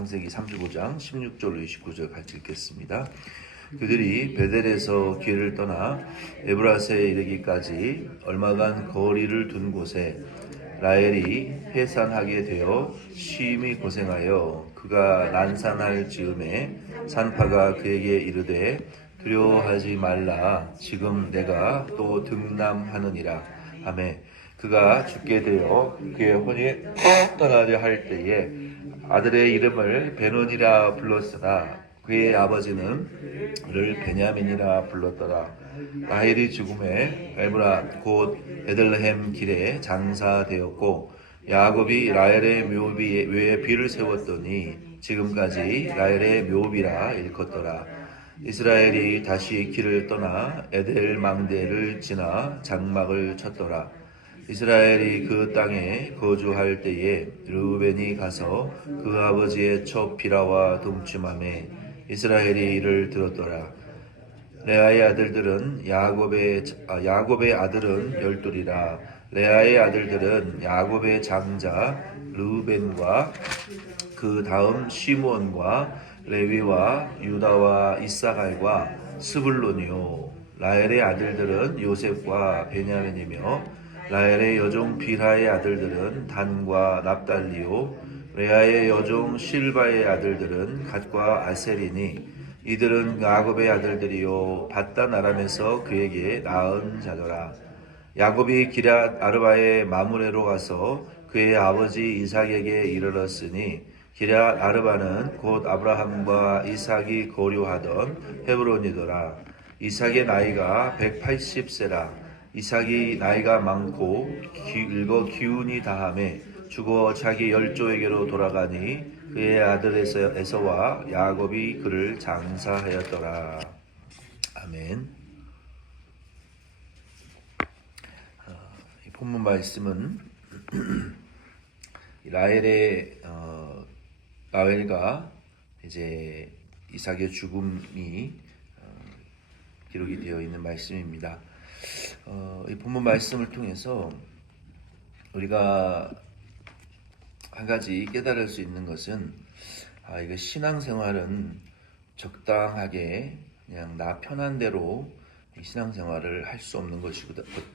창세기 35장 16절로 29절 같이 읽겠습니다. 그들이 베델에서 길을 떠나 에브라스에 이르기까지 얼마간 거리를 둔 곳에 라헬이 해산하게 되어 심히 고생하여 그가 난산할 즈음에 산파가 그에게 이르되 두려워하지 말라, 지금 내가 또 등남하느니라 하매 그가 죽게 되어 그의 혼이 떠나려 할 때에 아들의 이름을 베논이라 불렀으나 그의 아버지는 그를 베냐민이라 불렀더라. 라헬이 죽음에 에브라 곧 베들레헴 길에 장사되었고 야곱이 라헬의 묘에 비를 세웠더니 지금까지 라헬의 묘비라 일컫더라. 이스라엘이 다시 길을 떠나 에델 망대를 지나 장막을 쳤더라. 이스라엘이 그 땅에 거주할 때에 르우벤이 가서 그 아버지의 첩 비라와 동침하매 이스라엘이 이를 들었더라. 레아의 아들들은 야곱의 아들은 열둘이라. 레아의 아들들은 야곱의 장자 르우벤과 그 다음 시므온과 레위와 유다와 이사갈과 스불론이요. 라헬의 아들들은 요셉과 베냐민이며 라헬의 여종 빌하의 아들들은 단과 납달리요. 레아의 여종 실바의 아들들은 갓과 아셀이니 이들은 야곱의 아들들이요 밧단 아람에서 그에게 낳은 자더라. 야곱이 기럇 아르바의 마므레로 가서 그의 아버지 이삭에게 이르렀으니 기럇 아르바는 곧 아브라함과 이삭이 거류하던 헤브론이더라. 이삭의 나이가 180세라. 이삭이 나이가 많고 늙어 기운이 다함에 죽어 자기 열조에게로 돌아가니 그의 아들 에서와 야곱이 그를 장사하였더라. 아멘. 이 본문 말씀은 라헬과 이제 이삭의 죽음이 기록이 되어 있는 말씀입니다. 이 본문 말씀을 통해서 우리가 한 가지 깨달을 수 있는 것은 이거 신앙생활은 적당하게 그냥 나 편한 대로 신앙생활을 할 수 없는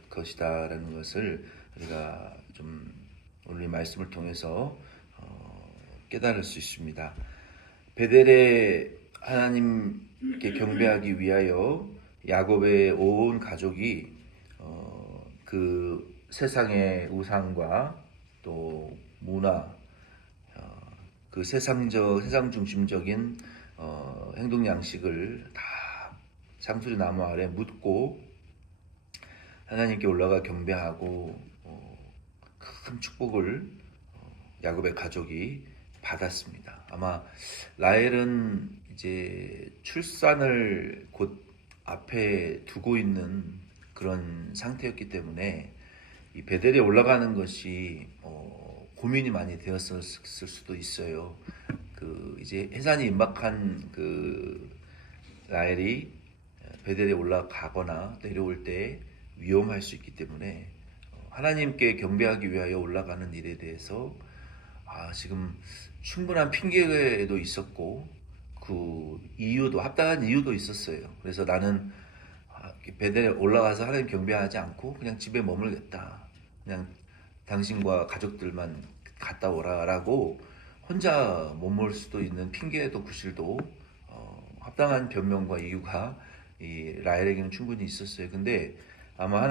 것이다라는 것을 우리가 좀 오늘 이 말씀을 통해서 깨달을 수 있습니다. 베델에 하나님께 경배하기 위하여 야곱의 온 가족이 그 세상의 우상과 또 문화, 그 세상 중심적인 행동 양식을 다 상수리 나무 아래 묻고 하나님께 올라가 경배하고 큰 축복을 야곱의 가족이 받았습니다. 아마 라헬은 이제 출산을 곧 앞에 두고 있는 그런 상태였기 때문에 이 베델에 올라가는 것이 고민이 많이 되었을 수도 있어요. 그 이제 해산이 임박한 그 라헬이 베델에 올라가거나 내려올 때 위험할 수 있기 때문에 하나님께 경배하기 위하여 올라가는 일에 대해서 지금 충분한 핑계도 있었고 그 이유도 합당한 이유도 있었어요. 그래서 나는 베델에 올라가서 하나님 경배하지 않고 그냥 집에 머물겠다. 그냥 당신과 가족들만 갔다 오라라고 혼자 머물 수도 있는 핑계도 구실도 합당한 변명과 이유가 이 라헬에게는 충분히 있었어요. 근데 아마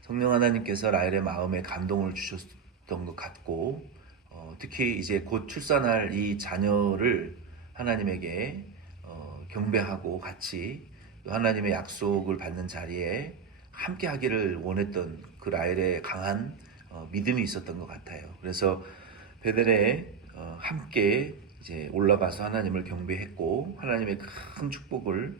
성령 하나님께서 라헬의 마음에 감동을 주셨던 것 같고 특히 이제 곧 출산할 이 자녀를 하나님에게 경배하고 같이 하나님의 약속을 받는 자리에 함께 하기를 원했던 그 라헬의 강한 믿음이 있었던 것 같아요. 그래서 베델에 함께 이제 올라가서 하나님을 경배했고 하나님의 큰 축복을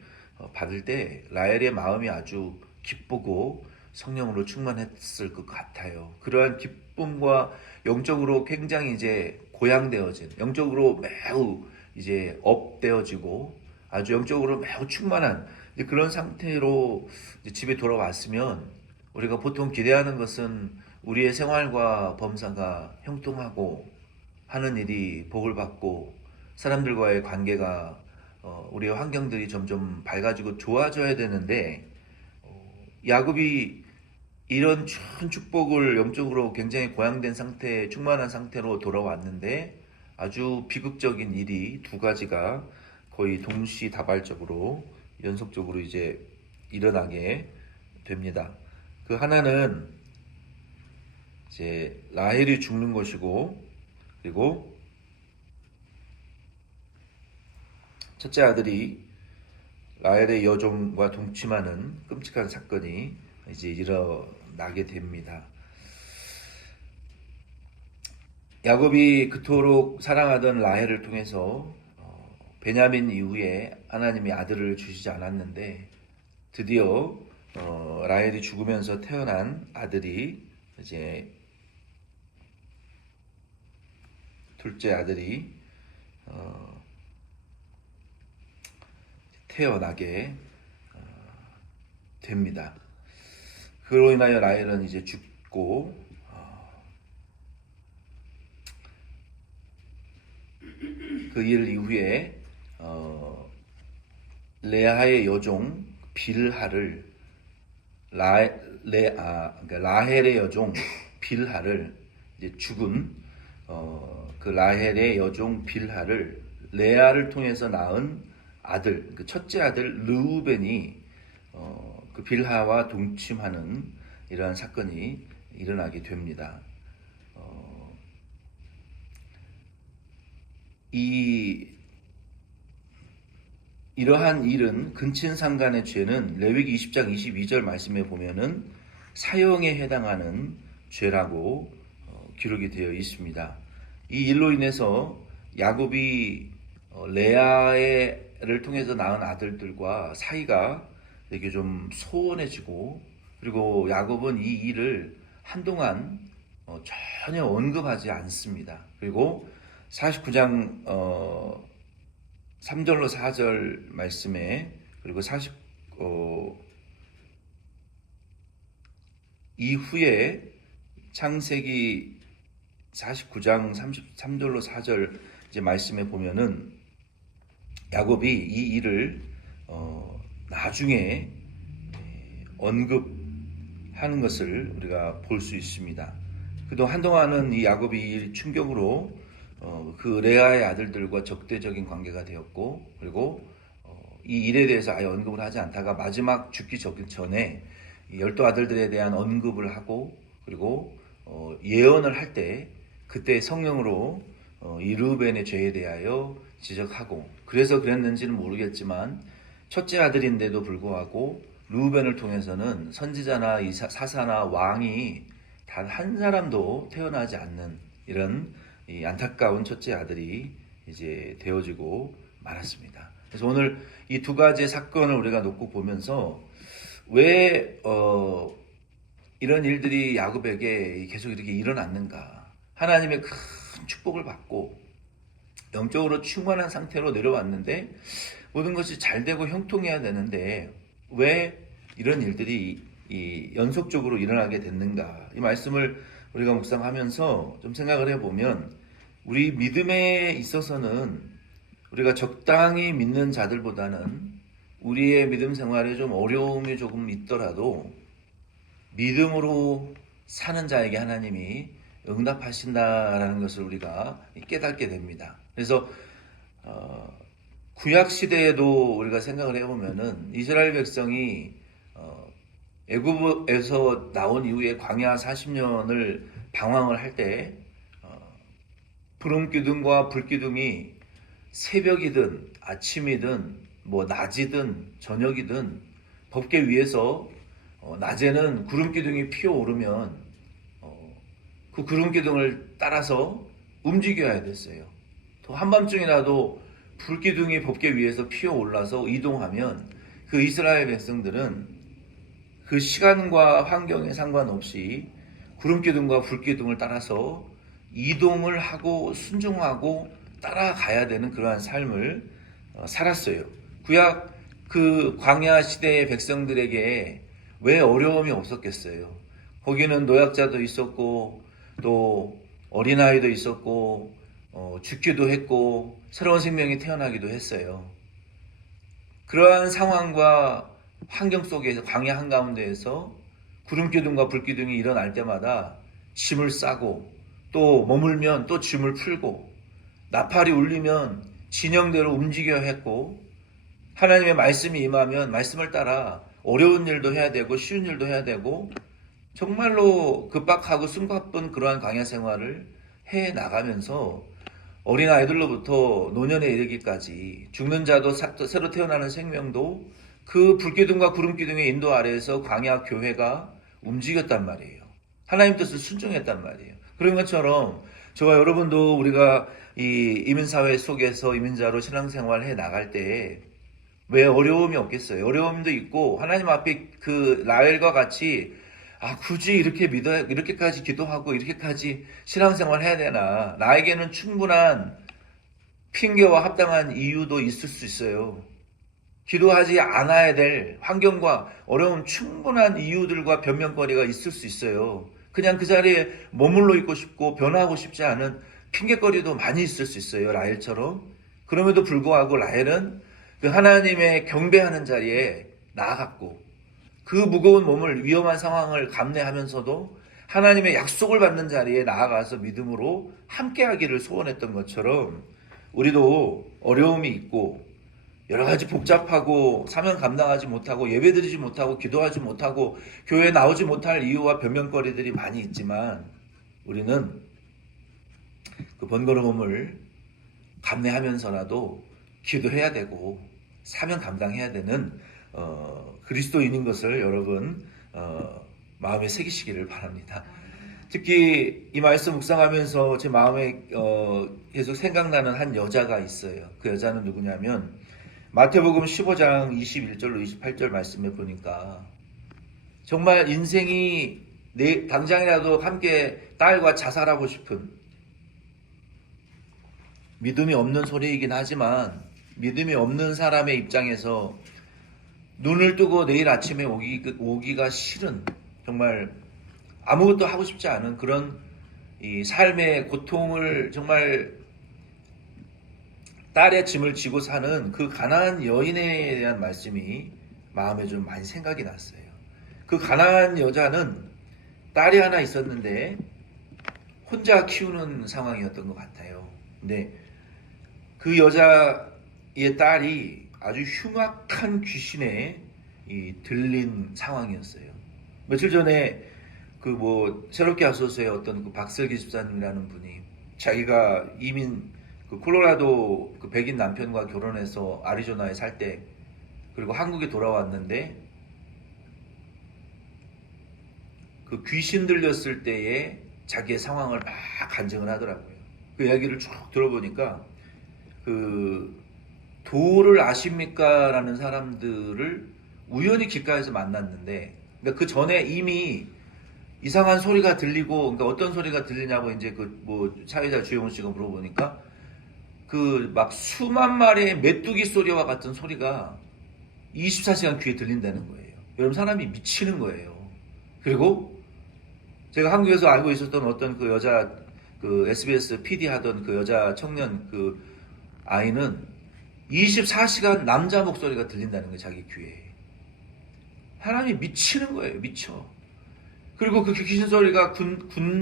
받을 때 라헬의 마음이 아주 기쁘고 성령으로 충만했을 것 같아요. 그러한 기쁨과 영적으로 굉장히 이제 고양되어진, 영적으로 매우 이제 업되어지고 아주 영적으로 매우 충만한 그런 상태로 집에 돌아왔으면 우리가 보통 기대하는 것은 우리의 생활과 범사가 형통하고 하는 일이 복을 받고 사람들과의 관계가 우리의 환경들이 점점 밝아지고 좋아져야 되는데 야곱이 이런 큰 축복을 영적으로 굉장히 고양된 상태, 충만한 상태로 돌아왔는데 아주 비극적인 일이 두 가지가 거의 동시다발적으로 연속적으로 이제 일어나게 됩니다. 그 하나는 이제 라헬이 죽는 것이고, 그리고 첫째 아들이 라헬의 여종과 동침하는 끔찍한 사건이 이제 일어나게 됩니다. 야곱이 그토록 사랑하던 라헬을 통해서 베냐민 이후에 하나님이 아들을 주시지 않았는데 드디어 라헬이 죽으면서 태어난 아들이 이제 둘째 아들이 태어나게 됩니다. 그로 인하여 라헬은 이제 죽고 그 일 이후에 레아의 여종 빌하를 그러니까 라헬의 여종 빌하를 이제 죽은 그 라헬의 여종 빌하를 레아를 통해서 낳은 아들, 그 첫째 아들 르우벤이 그 빌하와 동침하는 이러한 사건이 일어나게 됩니다. 이러한 일은 근친상간의 죄는 레위기 20장 22절 말씀에 보면은 사형에 해당하는 죄라고 기록이 되어 있습니다. 이 일로 인해서 야곱이 레아를 통해서 낳은 아들들과 사이가 되게 좀 소원해지고, 그리고 야곱은 이 일을 한동안 전혀 언급하지 않습니다. 그리고 49장 3절로 4절 말씀에, 그리고 이후에 창세기 49장 33절로 4절 이제 말씀에 보면은 야곱이 이 일을 나중에 언급하는 것을 우리가 볼 수 있습니다. 그동안 한동안은 이 야곱이 이 충격으로 그 레아의 아들들과 적대적인 관계가 되었고, 그리고 이 일에 대해서 아예 언급을 하지 않다가 마지막 죽기 전에 12 아들들에 대한 언급을 하고, 그리고 예언을 할 때 그때 성령으로 이 르우벤의 죄에 대하여 지적하고, 그래서 그랬는지는 모르겠지만 첫째 아들인데도 불구하고 르우벤을 통해서는 선지자나 사사나 왕이 단 한 사람도 태어나지 않는 이런 이 안타까운 첫째 아들이 이제 되어지고 말았습니다. 그래서 오늘 이 두 가지의 사건을 우리가 놓고 보면서 왜 이런 일들이 야곱에게 계속 이렇게 일어났는가? 하나님의 큰 축복을 받고 영적으로 충만한 상태로 내려왔는데 모든 것이 잘 되고 형통해야 되는데 왜 이런 일들이 연속적으로 일어나게 됐는가? 이 말씀을 우리가 묵상하면서 좀 생각을 해보면 우리 믿음에 있어서는 우리가 적당히 믿는 자들보다는 우리의 믿음 생활에 좀 어려움이 조금 있더라도 믿음으로 사는 자에게 하나님이 응답하신다라는 것을 우리가 깨닫게 됩니다. 그래서 구약 시대에도 우리가 생각을 해보면은 이스라엘 백성이 애굽에서 나온 이후에 광야 40년을 방황을 할 때 구름 기둥과 불 기둥이 새벽이든 아침이든 뭐 낮이든 저녁이든 법궤 위에서 낮에는 구름 기둥이 피어오르면 그 구름 기둥을 따라서 움직여야 됐어요. 또 한밤중이라도 불 기둥이 법궤 위에서 피어올라서 이동하면 그 이스라엘 백성들은 그 시간과 환경에 상관없이 구름 기둥과 불 기둥을 따라서 이동을 하고 순종하고 따라가야 되는 그러한 삶을 살았어요. 구약 그 광야 시대의 백성들에게 왜 어려움이 없었겠어요? 거기는 노약자도 있었고 또 어린아이도 있었고 죽기도 했고 새로운 생명이 태어나기도 했어요. 그러한 상황과 환경 속에서 광야 한가운데에서 구름기둥과 불기둥이 일어날 때마다 짐을 싸고 또 머물면 또 짐을 풀고 나팔이 울리면 진영대로 움직여야 했고 하나님의 말씀이 임하면 말씀을 따라 어려운 일도 해야 되고 쉬운 일도 해야 되고 정말로 급박하고 숨가쁜 그러한 광야 생활을 해 나가면서 어린아이들로부터 노년에 이르기까지 죽는 자도 새로 태어나는 생명도 그 불기둥과 구름기둥의 인도 아래에서 광야 교회가 움직였단 말이에요. 하나님 뜻을 순종했단 말이에요. 그런 것처럼 저와 여러분도 우리가 이 이민사회 속에서 이민자로 신앙생활을 해 나갈 때에 왜 어려움이 없겠어요? 어려움도 있고 하나님 앞에 그 라헬과 같이 굳이 이렇게 이렇게까지 기도하고 이렇게까지 신앙생활 해야 되나? 나에게는 충분한 핑계와 합당한 이유도 있을 수 있어요. 기도하지 않아야 될 환경과 어려움 충분한 이유들과 변명거리가 있을 수 있어요. 그냥 그 자리에 머물러 있고 싶고 변화하고 싶지 않은 핑계거리도 많이 있을 수 있어요. 라헬처럼. 그럼에도 불구하고 라헬은 그 하나님의 경배하는 자리에 나아갔고 그 무거운 몸을 위험한 상황을 감내하면서도 하나님의 약속을 받는 자리에 나아가서 믿음으로 함께하기를 소원했던 것처럼 우리도 어려움이 있고 여러 가지 복잡하고 사명 감당하지 못하고 예배드리지 못하고 기도하지 못하고 교회에 나오지 못할 이유와 변명거리들이 많이 있지만 우리는 그 번거로움을 감내하면서라도 기도해야 되고 사명 감당해야 되는 그리스도인인 것을 여러분 마음에 새기시기를 바랍니다. 특히 이 말씀 묵상하면서 제 마음에 계속 생각나는 한 여자가 있어요. 그 여자는 누구냐면 마태복음 15장 21절로 28절 말씀에 보니까 정말 인생이 당장이라도 함께 딸과 자살하고 싶은 믿음이 없는 소리이긴 하지만 믿음이 없는 사람의 입장에서 눈을 뜨고 내일 아침에 오기가 싫은 정말 아무것도 하고 싶지 않은 그런 이 삶의 고통을 정말 딸의 짐을 지고 사는 그 가난한 여인에 대한 말씀이 마음에 좀 많이 생각이 났어요. 그 가난한 여자는 딸이 하나 있었는데 혼자 키우는 상황이었던 것 같아요. 근데 그 여자의 딸이 아주 흉악한 귀신에 들린 상황이었어요. 며칠 전에 새롭게 하소서의 어떤 그 박슬기 집사님이라는 분이 자기가 이민 콜로라도 그 백인 남편과 결혼해서 아리조나에 살 때 그리고 한국에 돌아왔는데 그 귀신 들렸을 때에 자기의 상황을 막 간증을 하더라고요. 그 이야기를 쭉 들어보니까 그 도를 아십니까? 라는 사람들을 우연히 길가에서 만났는데 그러니까 그 전에 이미 이상한 소리가 들리고 그러니까 어떤 소리가 들리냐고 이제 사회자 주영훈 씨가 물어보니까 막 수만 마리의 메뚜기 소리와 같은 소리가 24시간 귀에 들린다는 거예요. 여러분 사람이 미치는 거예요. 그리고 제가 한국에서 알고 있었던 어떤 그 여자 SBS PD 하던 그 여자 청년 그 아이는 24시간 남자 목소리가 들린다는 거예요. 자기 귀에. 사람이 미치는 거예요. 미쳐. 그리고 그 귀신 소리가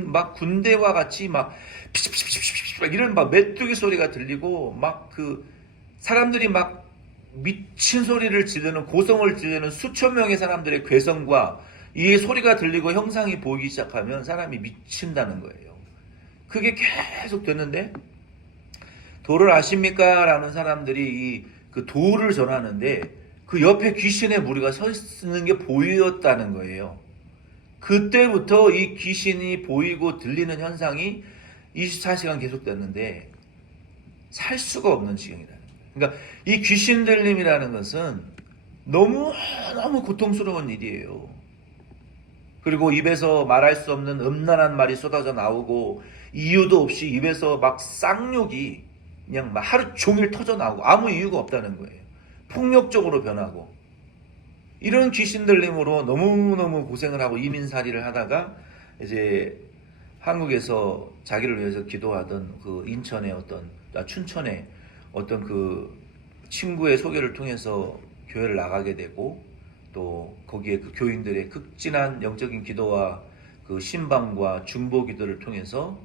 막 군대와 같이 막 피치피치피치피치 이런 막 메뚜기 소리가 들리고 막 사람들이 막 미친 소리를 지르는 고성을 지르는 수천 명의 사람들의 괴성과 이 소리가 들리고 형상이 보이기 시작하면 사람이 미친다는 거예요. 그게 계속 됐는데 도를 아십니까? 라는 사람들이 그 도를 전하는데 그 옆에 귀신의 무리가 서 있는 게 보였다는 거예요. 그때부터 이 귀신이 보이고 들리는 현상이 24시간 계속됐는데 살 수가 없는 지경이라는 거예요. 그러니까 이 귀신 들림이라는 것은 너무 고통스러운 일이에요. 그리고 입에서 말할 수 없는 음란한 말이 쏟아져 나오고 이유도 없이 입에서 막 쌍욕이 그냥 막 하루 종일 터져 나오고 아무 이유가 없다는 거예요. 폭력적으로 변하고 이런 귀신 들림으로 너무너무 고생을 하고 이민살이를 하다가 이제 한국에서 자기를 위해서 기도하던 그 인천의 춘천의 어떤 그 친구의 소개를 통해서 교회를 나가게 되고, 또 거기에 그 교인들의 극진한 영적인 기도와 그 신방과 중보 기도를 통해서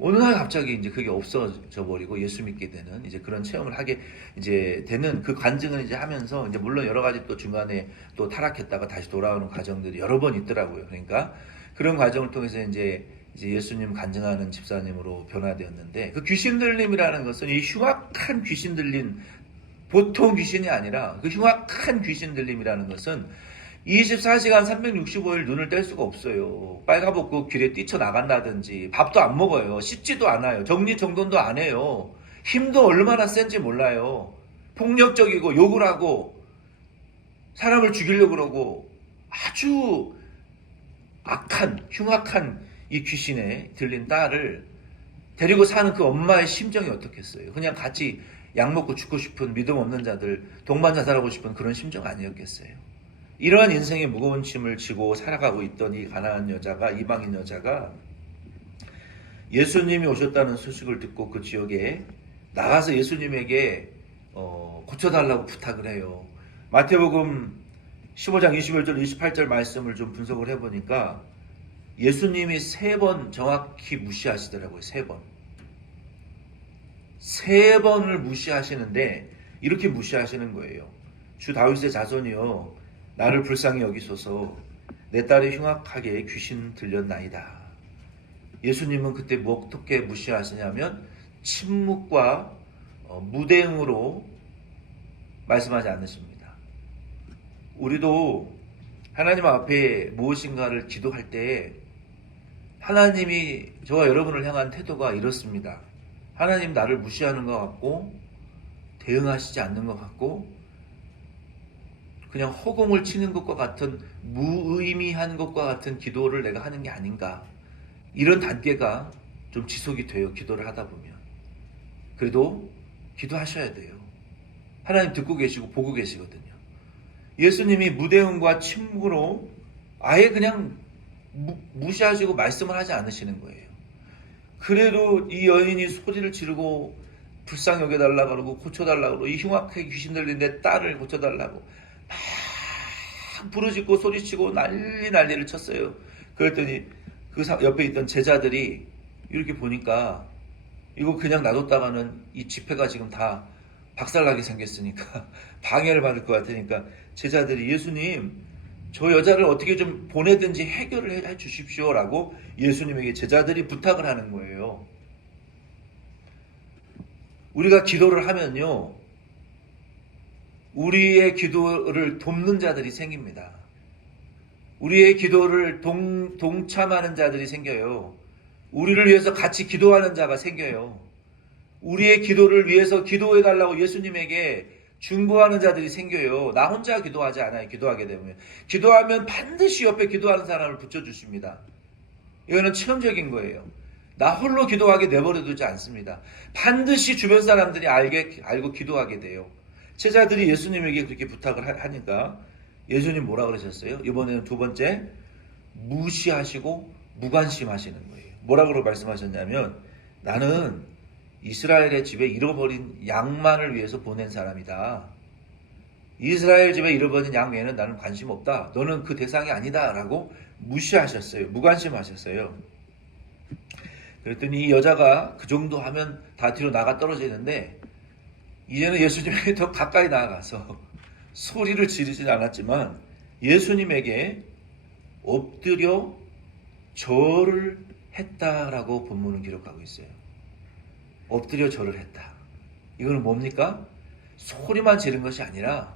어느 날 갑자기 이제 그게 없어져 버리고 예수 믿게 되는 이제 그런 체험을 하게 이제 되는 그 간증을 이제 하면서, 이제 물론 여러 가지 또 중간에 또 타락했다가 다시 돌아오는 과정들이 여러 번 있더라고요. 그러니까 그런 과정을 통해서 이제 예수님 간증하는 집사님으로 변화되었는데, 그 귀신 들림이라는 것은 이 흉악한 귀신 들림, 보통 귀신이 아니라 그 흉악한 귀신 들림이라는 것은 24시간 365일 눈을 뗄 수가 없어요. 빨가벗고 길에 뛰쳐나간다든지, 밥도 안 먹어요. 씻지도 않아요. 정리정돈도 안 해요. 힘도 얼마나 센지 몰라요. 폭력적이고 욕을 하고 사람을 죽이려고 그러고, 아주 악한 흉악한 이 귀신에 들린 딸을 데리고 사는 그 엄마의 심정이 어떻겠어요? 그냥 같이 약 먹고 죽고 싶은 믿음 없는 자들, 동반자살하고 싶은 그런 심정 아니었겠어요? 이러한 인생의 무거운 짐을 지고 살아가고 있던 이 가난한 여자가, 이방인 여자가 예수님이 오셨다는 소식을 듣고 그 지역에 나가서 예수님에게 고쳐달라고 부탁을 해요. 마태복음 15장 21절 28절 말씀을 좀 분석을 해보니까 예수님이 3번 정확히 무시하시더라고요. 3번. 3번을 무시하시는데 이렇게 무시하시는 거예요. 주 다윗의 자손이여, 나를 불쌍히 여기소서. 내 딸이 흉악하게 귀신 들렸나이다. 예수님은 그때 어떻게 무시하시냐면 침묵과 무대응으로 말씀하지 않으십니다. 우리도 하나님 앞에 무엇인가를 기도할 때 하나님이 저와 여러분을 향한 태도가 이렇습니다. 하나님 나를 무시하는 것 같고, 대응하시지 않는 것 같고, 그냥 허공을 치는 것과 같은, 무의미한 것과 같은 기도를 내가 하는 게 아닌가. 이런 단계가 좀 지속이 돼요. 기도를 하다 보면. 그래도 기도하셔야 돼요. 하나님 듣고 계시고 보고 계시거든요. 예수님이 무대응과 침묵으로 아예 그냥 무시하시고 말씀을 하지 않으시는 거예요. 그래도 이 여인이 소리를 지르고 불쌍히 여겨달라고 그러고 고쳐달라고 그러고, 이 흉악하게 귀신 들린 내 딸을 고쳐달라고 막 부르짖고 소리치고 난리를 쳤어요. 그랬더니 그 옆에 있던 제자들이 이렇게 보니까 이거 그냥 놔뒀다가는 이 집회가 지금 다 박살나게 생겼으니까 방해를 받을 것 같으니까 제자들이 예수님, 저 여자를 어떻게 좀 보내든지 해결을 해 주십시오라고 예수님에게 제자들이 부탁을 하는 거예요. 우리가 기도를 하면요, 우리의 기도를 돕는 자들이 생깁니다. 우리의 기도를 동참하는 자들이 생겨요. 우리를 위해서 같이 기도하는 자가 생겨요. 우리의 기도를 위해서 기도해달라고 예수님에게 중보하는 자들이 생겨요. 나 혼자 기도하지 않아요. 기도하게 되면. 기도하면 반드시 옆에 기도하는 사람을 붙여주십니다. 이거는 체험적인 거예요. 나 홀로 기도하게 내버려 두지 않습니다. 반드시 주변 사람들이 알고 기도하게 돼요. 제자들이 예수님에게 그렇게 부탁을 하니까 예수님 뭐라 그러셨어요? 이번에는 두 번째, 무시하시고 무관심하시는 거예요. 뭐라고 말씀하셨냐면, 나는 이스라엘의 집에 잃어버린 양만을 위해서 보낸 사람이다. 이스라엘 집에 잃어버린 양 외에는 나는 관심 없다. 너는 그 대상이 아니다. 라고 무시하셨어요. 무관심하셨어요. 그랬더니 이 여자가 그 정도 하면 다 뒤로 나가 떨어지는데, 이제는 예수님에게 더 가까이 나아가서 소리를 지르진 않았지만 예수님에게 엎드려 절을 했다라고 본문은 기록하고 있어요. 엎드려 절을 했다. 이거는 뭡니까? 소리만 지른 것이 아니라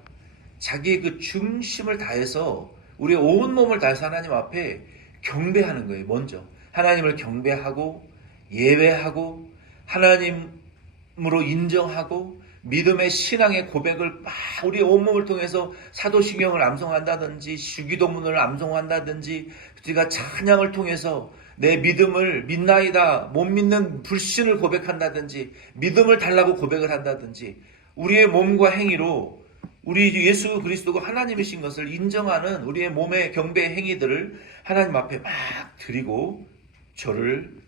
자기의 그 중심을 다해서, 우리의 온몸을 다해서 하나님 앞에 경배하는 거예요. 먼저 하나님을 경배하고 예배하고 하나님으로 인정하고 믿음의 신앙의 고백을 막 우리의 온몸을 통해서 사도신경을 암송한다든지 주기도문을 암송한다든지, 우리가 찬양을 통해서 내 믿음을 믿나이다, 못 믿는 불신을 고백한다든지, 믿음을 달라고 고백을 한다든지, 우리의 몸과 행위로 우리 예수 그리스도가 하나님이신 것을 인정하는 우리의 몸의 경배의 행위들을 하나님 앞에 막 드리고 저를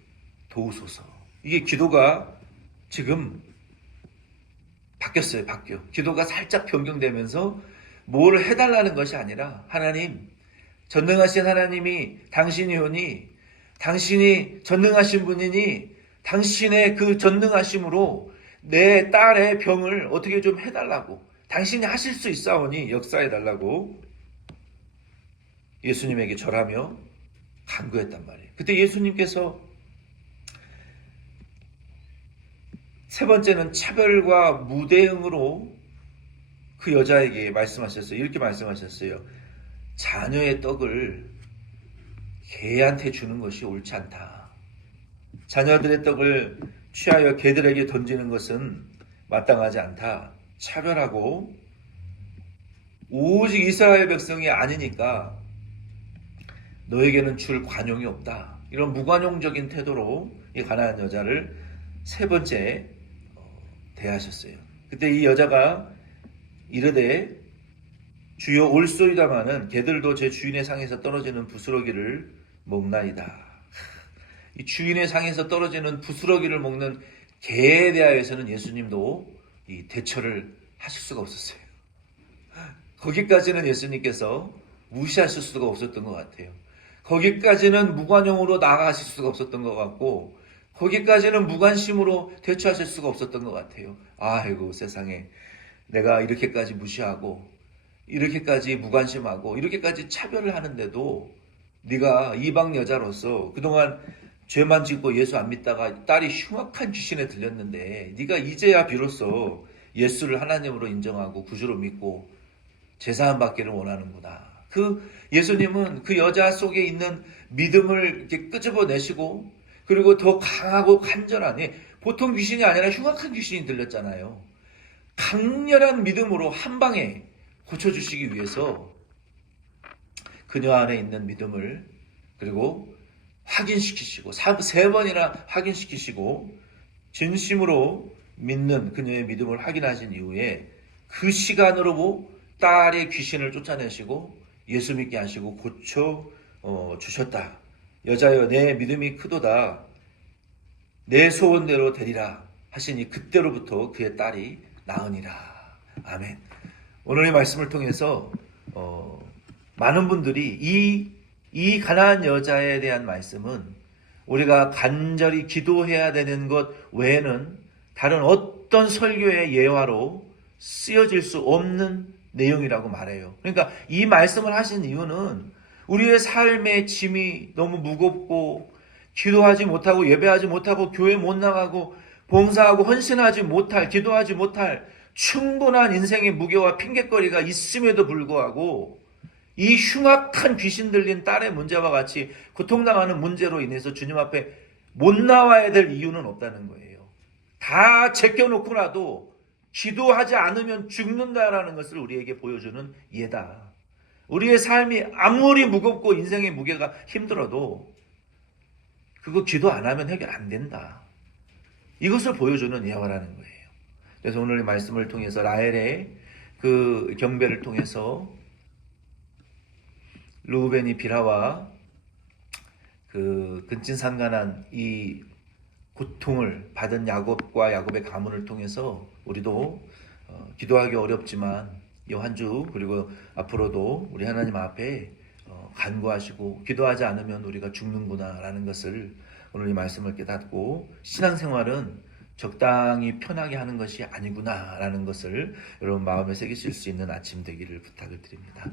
도우소서. 이게 기도가 지금 바뀌었어요. 기도가 살짝 변경되면서 뭘 해달라는 것이 아니라 하나님, 전능하신 하나님이 당신이 오니 당신이 전능하신 분이니 당신의 그 전능하심으로 내 딸의 병을 어떻게 좀 해달라고, 당신이 하실 수 있사오니 역사해달라고 예수님에게 절하며 간구했단 말이에요. 그때 예수님께서 세 번째는 차별과 무대응으로 그 여자에게 말씀하셨어요. 이렇게 말씀하셨어요. 자녀의 떡을 개한테 주는 것이 옳지 않다. 자녀들의 떡을 취하여 개들에게 던지는 것은 마땅하지 않다. 차별하고 오직 이스라엘 백성이 아니니까 너에게는 줄 관용이 없다. 이런 무관용적인 태도로 이 가나안 여자를 세 번째 대하셨어요. 그때 이 여자가 이르되 주여 올소이다마는 개들도 제 주인의 상에서 떨어지는 부스러기를 먹나이다. 이 주인의 상에서 떨어지는 부스러기를 먹는 개에 대하여서는 예수님도 이 대처를 하실 수가 없었어요. 거기까지는 예수님께서 무시하실 수가 없었던 것 같아요. 거기까지는 무관용으로 나아가실 수가 없었던 것 같고, 거기까지는 무관심으로 대처하실 수가 없었던 것 같아요. 아이고 세상에, 내가 이렇게까지 무시하고 이렇게까지 무관심하고 이렇게까지 차별을 하는데도 네가 이방 여자로서 그동안 죄만 짓고 예수 안 믿다가 딸이 흉악한 귀신에 들렸는데 네가 이제야 비로소 예수를 하나님으로 인정하고 구주로 믿고 제사함 받기를 원하는구나. 그 예수님은 그 여자 속에 있는 믿음을 이렇게 끄집어내시고, 그리고 더 강하고 간절한, 보통 귀신이 아니라 흉악한 귀신이 들렸잖아요. 강렬한 믿음으로 한 방에 고쳐주시기 위해서 그녀 안에 있는 믿음을 그리고 확인시키시고, 세 번이나 확인시키시고 진심으로 믿는 그녀의 믿음을 확인하신 이후에 그 시간으로 딸의 귀신을 쫓아내시고 예수 믿게 하시고 고쳐 주셨다. 여자여 내 믿음이 크도다. 내 소원대로 되리라 하시니 그때로부터 그의 딸이 나으니라. 아멘. 오늘의 말씀을 통해서 많은 분들이 이 가나안 여자에 대한 말씀은 우리가 간절히 기도해야 되는 것 외에는 다른 어떤 설교의 예화로 쓰여질 수 없는 내용이라고 말해요. 그러니까 이 말씀을 하신 이유는 우리의 삶의 짐이 너무 무겁고 기도하지 못하고 예배하지 못하고 교회 못 나가고 봉사하고 헌신하지 못할, 기도하지 못할 충분한 인생의 무게와 핑계거리가 있음에도 불구하고 이 흉악한 귀신 들린 딸의 문제와 같이 고통당하는 문제로 인해서 주님 앞에 못 나와야 될 이유는 없다는 거예요. 다 제껴놓고라도 기도하지 않으면 죽는다라는 것을 우리에게 보여주는 예다. 우리의 삶이 아무리 무겁고 인생의 무게가 힘들어도 그거 기도 안 하면 해결 안 된다. 이것을 보여주는 예화라는 거예요. 그래서 오늘의 말씀을 통해서 라헬의 그 경배를 통해서 르우벤이 빌하와 그 근친상간한 이 고통을 받은 야곱과 야곱의 가문을 통해서 우리도 기도하기 어렵지만 이 한 주 그리고 앞으로도 우리 하나님 앞에 간구하시고 기도하지 않으면 우리가 죽는구나라는 것을 오늘 이 말씀을 깨닫고 신앙생활은 적당히 편하게 하는 것이 아니구나라는 것을 여러분 마음에 새기실 수 있는 아침 되기를 부탁을 드립니다.